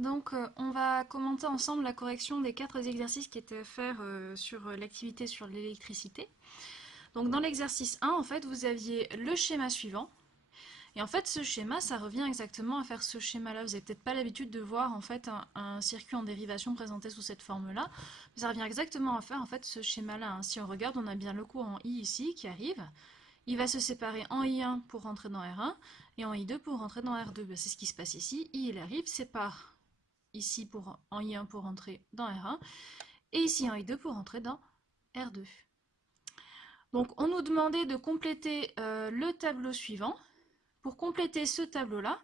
Donc, on va commenter ensemble la correction des 4 exercices qui étaient à faire sur l'activité sur l'électricité. Donc, dans l'exercice 1, en fait, vous aviez le schéma suivant. Et en fait, ce schéma, ça revient exactement à faire ce schéma-là. Vous n'avez peut-être pas l'habitude de voir en fait un circuit en dérivation présenté sous cette forme-là. Ça revient exactement à faire en fait ce schéma-là, hein. Si on regarde, on a bien le courant I ici qui arrive. Il va se séparer en I1 pour rentrer dans R1 et en I2 pour rentrer dans R2. Ben, c'est ce qui se passe ici. I, il arrive, sépare ici en I1 pour rentrer dans R1 et ici en I2 pour rentrer dans R2. Donc on nous demandait de compléter le tableau suivant. Pour compléter ce tableau-là,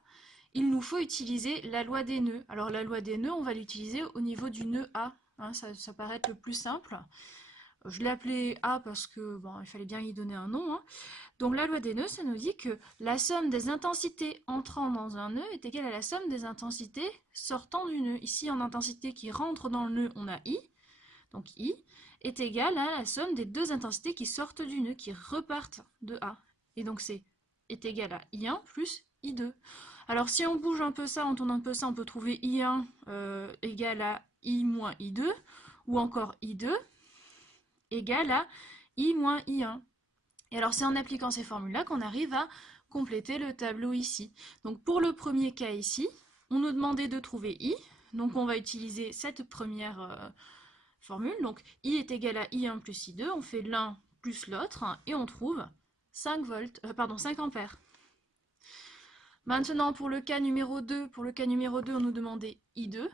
il nous faut utiliser la loi des nœuds. Alors la loi des nœuds, on va l'utiliser au niveau du nœud A, hein, ça paraît être le plus simple. Je l'ai appelé A parce que bon, il fallait bien y donner un nom, hein. Donc la loi des nœuds, ça nous dit que la somme des intensités entrant dans un nœud est égale à la somme des intensités sortant du nœud. Ici, en intensité qui rentre dans le nœud, on a I. Donc I est égale à la somme des deux intensités qui sortent du nœud, qui repartent de A. Et donc c'est est égal à I1 plus I2. Alors si on bouge un peu ça, on tourne un peu ça, on peut trouver I1 égal à I moins I2, ou encore I2 égal à I moins I1. Et alors c'est en appliquant ces formules-là qu'on arrive à compléter le tableau ici. Donc pour le premier cas ici, on nous demandait de trouver I, donc on va utiliser cette première formule. Donc I est égal à I1 plus I2, on fait l'un plus l'autre, et on trouve 5 volts, 5 ampères. Maintenant pour le cas numéro 2, on nous demandait I2.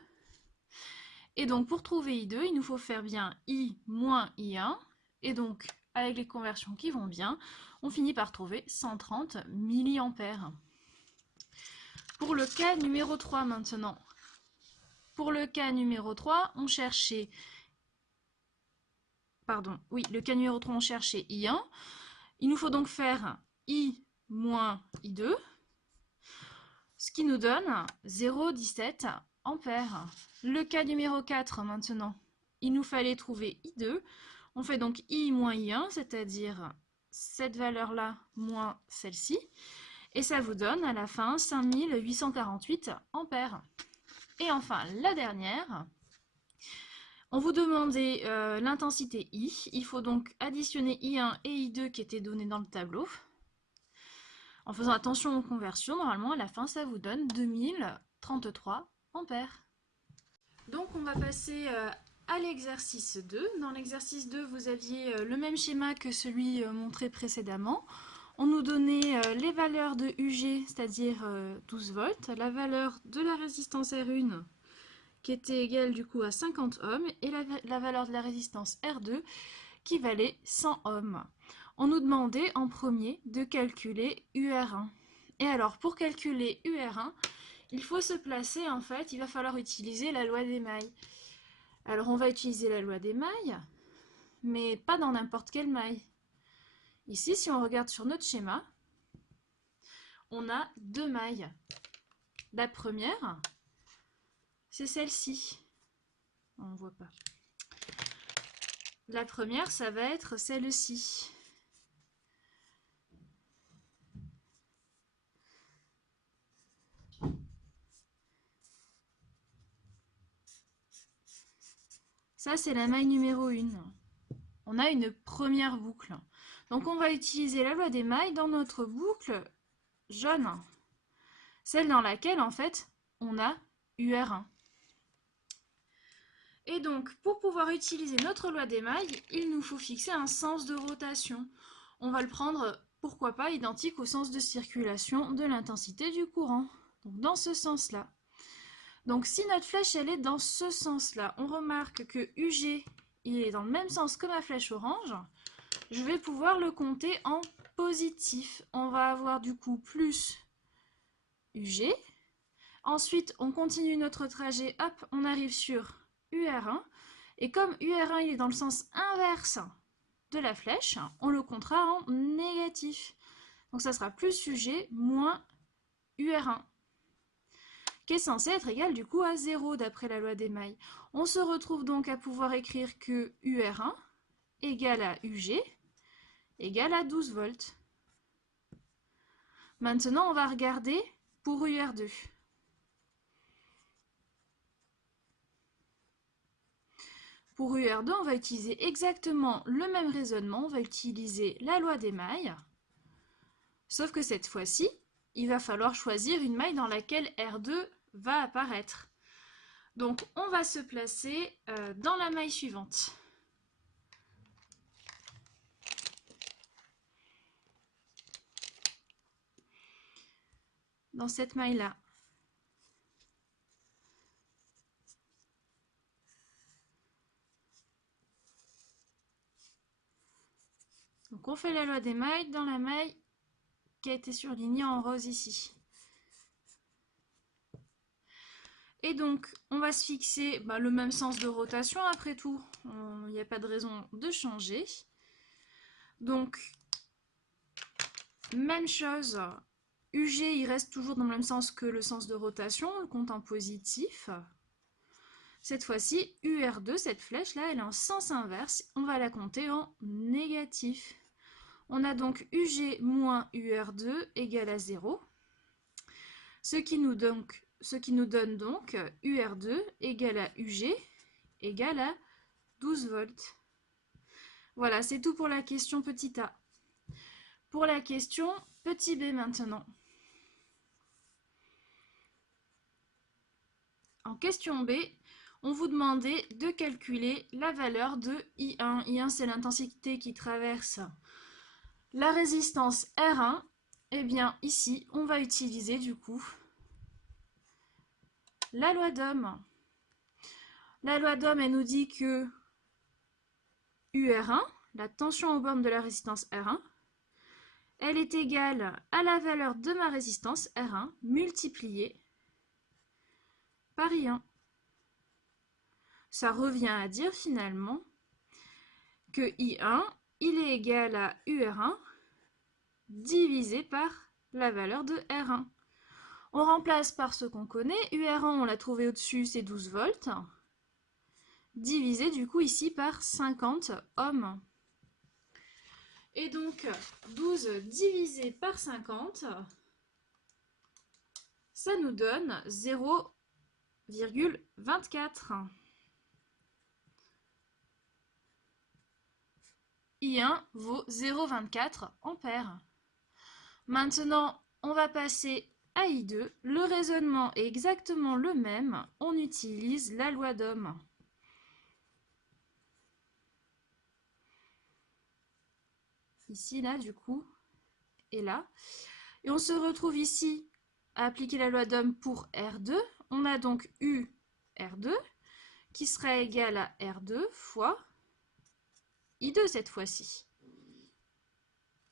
Et donc pour trouver I2, il nous faut faire bien I moins I1, et donc avec les conversions qui vont bien, on finit par trouver 130 milliampères. Pour le cas numéro 3 maintenant. Pour le cas numéro 3, on cherchait... Pardon, oui, le cas numéro 3, on cherchait I1. Il nous faut donc faire I moins I2, ce qui nous donne 0,17 ampères. Le cas numéro 4 maintenant, il nous fallait trouver I2. On fait donc I moins I1, c'est-à-dire cette valeur-là moins celle-ci. Et ça vous donne à la fin 5848 ampères. Et enfin, la dernière, on vous demandait l'intensité I. Il faut donc additionner I1 et I2 qui étaient donnés dans le tableau. En faisant attention aux conversions, normalement, à la fin, ça vous donne 2033 ampères. Donc, on va passer à l'exercice 2. Dans l'exercice 2, vous aviez le même schéma que celui montré précédemment. On nous donnait les valeurs de UG, c'est-à-dire 12 volts, la valeur de la résistance R1 qui était égale du coup à 50 ohms et la valeur de la résistance R2 qui valait 100 ohms. On nous demandait en premier de calculer UR1. Et alors pour calculer UR1, il faut se placer en fait, il va falloir utiliser la loi des mailles. Alors on va utiliser la loi des mailles, mais pas dans n'importe quelle maille. Ici, si on regarde sur notre schéma, on a deux mailles. La première, c'est celle-ci. On ne voit pas. La première, ça va être celle-ci. Ça, c'est la maille numéro 1. On a une première boucle. Donc, on va utiliser la loi des mailles dans notre boucle jaune. Celle dans laquelle, en fait, on a UR1. Et donc, pour pouvoir utiliser notre loi des mailles, il nous faut fixer un sens de rotation. On va le prendre, pourquoi pas, identique au sens de circulation de l'intensité du courant. Donc, dans ce sens-là. Donc, si notre flèche, elle est dans ce sens-là, on remarque que UG, il est dans le même sens que ma flèche orange. Je vais pouvoir le compter en positif. On va avoir du coup plus UG. Ensuite, on continue notre trajet, hop, on arrive sur UR1. Et comme UR1 il est dans le sens inverse de la flèche, on le comptera en négatif. Donc ça sera plus UG moins UR1, qui est censé être égal du coup à 0 d'après la loi des mailles. On se retrouve donc à pouvoir écrire que UR1 égale à UG égale à 12 volts. Maintenant, on va regarder pour UR2. Pour UR2, on va utiliser exactement le même raisonnement, on va utiliser la loi des mailles, sauf que cette fois-ci, il va falloir choisir une maille dans laquelle R2 va apparaître. Donc on va se placer dans la maille suivante. Dans cette maille-là. Donc on fait la loi des mailles dans la maille qui a été surlignée en rose ici. Et donc on va se fixer le même sens de rotation après tout. Il n'y a pas de raison de changer. Donc même chose, UG il reste toujours dans le même sens que le sens de rotation, on le compte en positif. Cette fois-ci, UR2, cette flèche-là, elle est en sens inverse, on va la compter en négatif. On a donc UG moins UR2 égale à 0, ce qui nous donne donc UR2 égale à UG égale à 12 volts. Voilà, c'est tout pour la question petit a. Pour la question petit b maintenant. En question B, on vous demandait de calculer la valeur de I1. I1, c'est l'intensité qui traverse la résistance R1. Eh bien, ici, on va utiliser du coup la loi d'Ohm. La loi d'Ohm, elle nous dit que UR1, la tension aux bornes de la résistance R1, elle est égale à la valeur de ma résistance R1 multipliée par I1. Ça revient à dire finalement que I1, il est égal à UR1 divisé par la valeur de R1. On remplace par ce qu'on connaît. UR1, on l'a trouvé au-dessus, c'est 12 volts. Divisé du coup ici par 50 ohms. Et donc 12 divisé par 50, ça nous donne 0,24. I1 vaut 0,24 ampères. Maintenant, on va passer à I2. Le raisonnement est exactement le même. On utilise la loi d'Ohm. Ici, là, du coup, et là. Et on se retrouve ici à appliquer la loi d'Ohm pour R2. On a donc U R2 qui sera égal à R2 fois I2 cette fois-ci.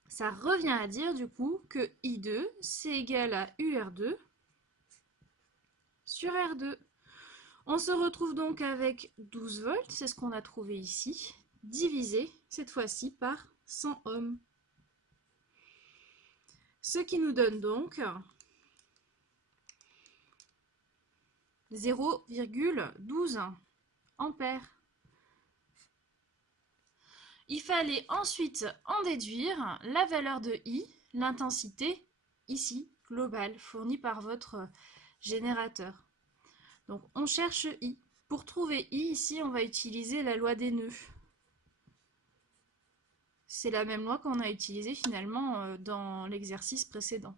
Ça revient à dire du coup que I2 c'est égal à UR2 sur R2. On se retrouve donc avec 12 volts, c'est ce qu'on a trouvé ici, divisé cette fois-ci par 100 ohms. Ce qui nous donne donc 0,12 ampères. Il fallait ensuite en déduire la valeur de I, l'intensité ici, globale, fournie par votre générateur. Donc on cherche I. Pour trouver I, ici, on va utiliser la loi des nœuds. C'est la même loi qu'on a utilisée finalement dans l'exercice précédent.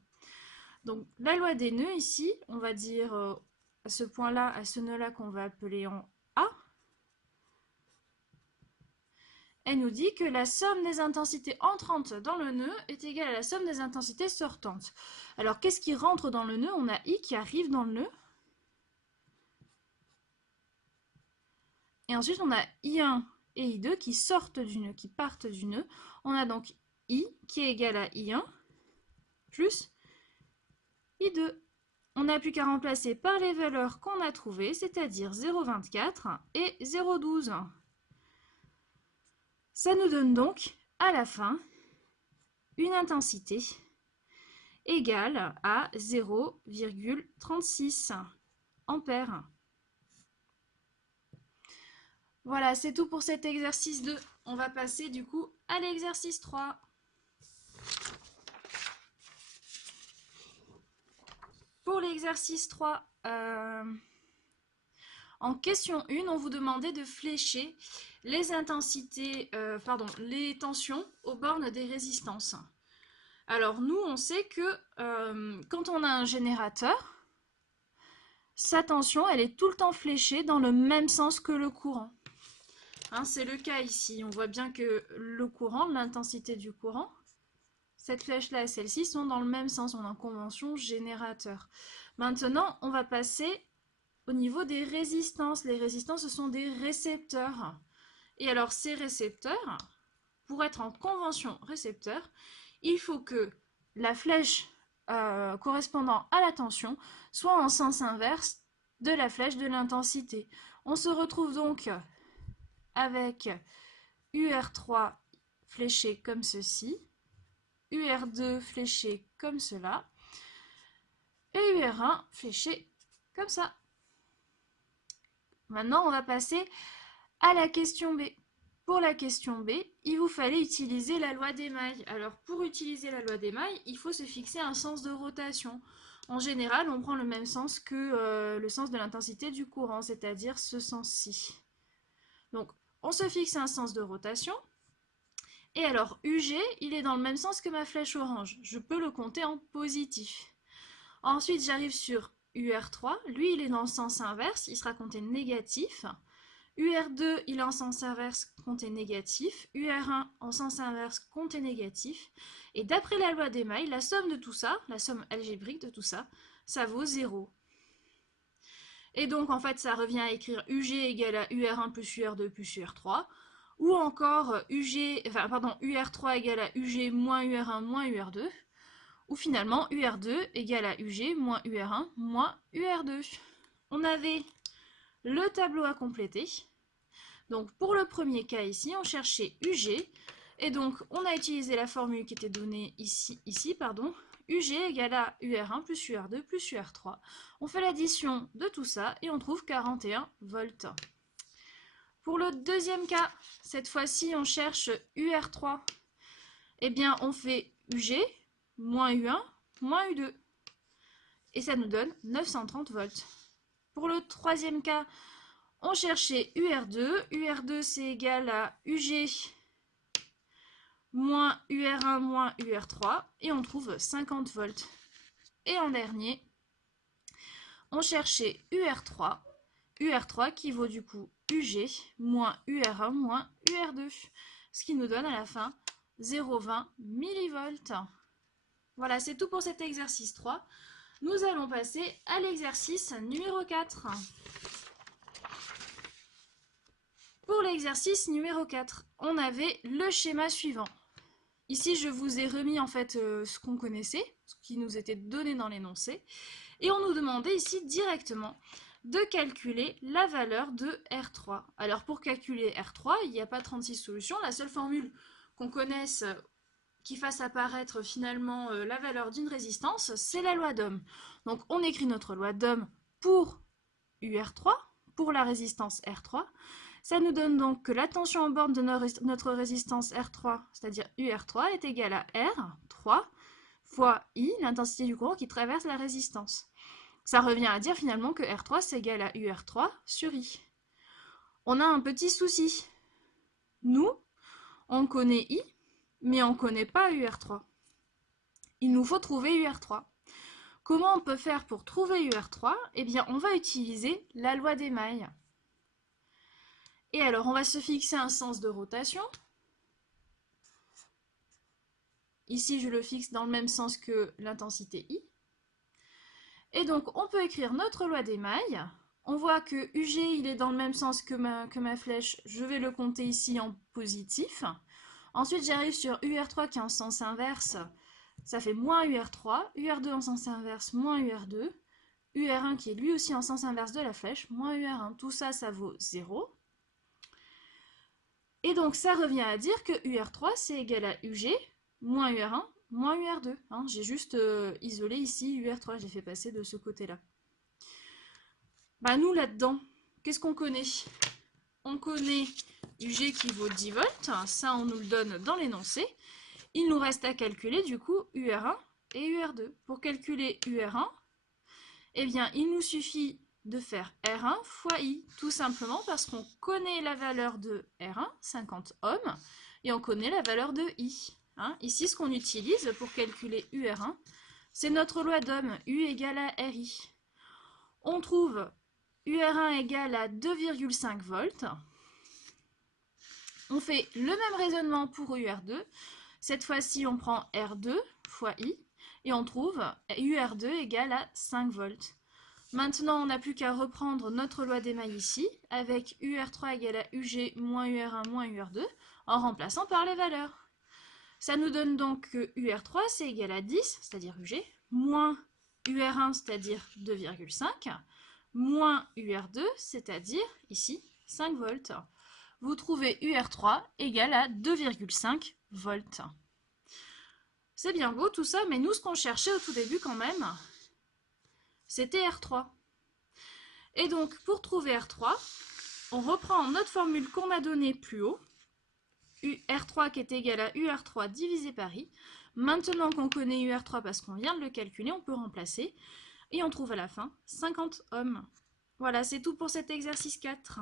Donc la loi des nœuds ici, on va dire à ce point-là, à ce nœud-là qu'on va appeler en A, elle nous dit que la somme des intensités entrantes dans le nœud est égale à la somme des intensités sortantes. Alors qu'est-ce qui rentre dans le nœud? On a I qui arrive dans le nœud. Et ensuite on a I1 et I2 qui sortent du nœud, qui partent du nœud. On a donc I qui est égal à I1 plus I2. On n'a plus qu'à remplacer par les valeurs qu'on a trouvées, c'est-à-dire 0,24 et 0,12. Ça nous donne donc, à la fin, une intensité égale à 0,36 ampères. Voilà, c'est tout pour cet exercice 2. On va passer du coup à l'exercice 3. Pour l'exercice 3, En question 1, on vous demandait de flécher les intensités, les tensions aux bornes des résistances. Alors nous, on sait que quand on a un générateur, sa tension, elle est tout le temps fléchée dans le même sens que le courant. Hein, c'est le cas ici. On voit bien que le courant, l'intensité du courant, cette flèche-là et celle-ci sont dans le même sens. On est en convention générateur. Maintenant, on va passer au niveau des résistances. Les résistances, ce sont des récepteurs. Et alors, ces récepteurs, pour être en convention récepteur, il faut que la flèche correspondant à la tension soit en sens inverse de la flèche de l'intensité. On se retrouve donc avec UR3 fléché comme ceci, UR2 fléché comme cela, et UR1 fléché comme ça. Maintenant, on va passer à la question B. Pour la question B, il vous fallait utiliser la loi d'émail. Alors, pour utiliser la loi d'émail, il faut se fixer un sens de rotation. En général, on prend le même sens que le sens de l'intensité du courant, c'est-à-dire ce sens-ci. Donc, on se fixe un sens de rotation. Et alors, UG, il est dans le même sens que ma flèche orange. Je peux le compter en positif. Ensuite, j'arrive sur UR3. Lui, il est dans le sens inverse. Il sera compté négatif. UR2, il est en sens inverse, compté négatif. UR1, en sens inverse, compté négatif. Et d'après la loi d'émail, la somme de tout ça, la somme algébrique de tout ça, ça vaut 0. Et donc, en fait, ça revient à écrire UG égale à UR1 plus UR2 plus UR3. Ou encore UR3 égale à UG moins UR1 moins UR2. Ou finalement, UR2 égale à UG moins UR1 moins UR2. On avait le tableau à compléter. Donc, pour le premier cas ici, on cherchait UG. Et donc, on a utilisé la formule qui était donnée ici, UG égale à UR1 plus UR2 plus UR3. On fait l'addition de tout ça et on trouve 41 volts. Pour le deuxième cas, cette fois-ci, on cherche UR3. Eh bien, on fait UG moins U1 moins U2. Et ça nous donne 930 volts. Pour le troisième cas, on cherchait UR2. UR2, c'est égal à UG moins UR1 moins UR3. Et on trouve 50 volts. Et en dernier, on cherchait UR3. UR3 qui vaut du coup UG moins UR1 moins UR2. Ce qui nous donne à la fin 0,20 millivolts. Voilà, c'est tout pour cet exercice 3. Nous allons passer à l'exercice numéro 4. Pour l'exercice numéro 4, on avait le schéma suivant. Ici, je vous ai remis en fait ce qu'on connaissait, ce qui nous était donné dans l'énoncé. Et on nous demandait ici directement de calculer la valeur de R3. Alors pour calculer R3, il n'y a pas 36 solutions. La seule formule qu'on connaisse qui fasse apparaître finalement la valeur d'une résistance, c'est la loi d'Ohm. Donc on écrit notre loi d'Ohm pour UR3, pour la résistance R3. Ça nous donne donc que la tension en borne de notre résistance R3, c'est-à-dire UR3, est égale à R3 fois I, l'intensité du courant qui traverse la résistance. Ça revient à dire finalement que R3 c'est égal à UR3 sur I. On a un petit souci. Nous, on connaît I, mais on ne connaît pas UR3. Il nous faut trouver UR3. Comment on peut faire pour trouver UR3? Eh bien, on va utiliser la loi d'émail. Et alors, on va se fixer un sens de rotation. Ici, je le fixe dans le même sens que l'intensité I. Et donc, on peut écrire notre loi d'émail. On voit que UG, il est dans le même sens que ma flèche. Je vais le compter ici en positif. Ensuite, j'arrive sur UR3 qui est en sens inverse. Ça fait moins UR3. UR2 en sens inverse, moins UR2. UR1 qui est lui aussi en sens inverse de la flèche, moins UR1. Tout ça, ça vaut 0. Et donc, ça revient à dire que UR3, c'est égal à UG, moins UR1, moins UR2. Hein, j'ai juste isolé ici UR3, j'ai fait passer de ce côté-là. Bah, nous, là-dedans, qu'est-ce qu'on connaît? On connaît UG qui vaut 10 volts, ça on nous le donne dans l'énoncé. Il nous reste à calculer du coup UR1 et UR2. Pour calculer UR1, eh bien, il nous suffit de faire R1 fois I, tout simplement parce qu'on connaît la valeur de R1, 50 ohms, et on connaît la valeur de I. Hein. Ici, ce qu'on utilise pour calculer UR1, c'est notre loi d'Ohm, U égale à RI. On trouve UR1 égale à 2,5 volts. On fait le même raisonnement pour UR2. Cette fois-ci, on prend R2 fois I et on trouve UR2 égale à 5 volts. Maintenant, on n'a plus qu'à reprendre notre loi des mailles ici, avec UR3 égale à UG moins UR1 moins UR2, en remplaçant par les valeurs. Ça nous donne donc que UR3 c'est égal à 10, c'est-à-dire UG, moins UR1, c'est-à-dire 2,5, moins UR2, c'est-à-dire ici 5 volts. Vous trouvez UR3 égale à 2,5 volts. C'est bien beau tout ça, mais nous, ce qu'on cherchait au tout début quand même, c'était R3. Et donc, pour trouver R3, on reprend notre formule qu'on a donnée plus haut, R3 qui est égal à UR3 divisé par I. Maintenant qu'on connaît UR3 parce qu'on vient de le calculer, on peut remplacer. Et on trouve à la fin 50 ohms. Voilà, c'est tout pour cet exercice 4.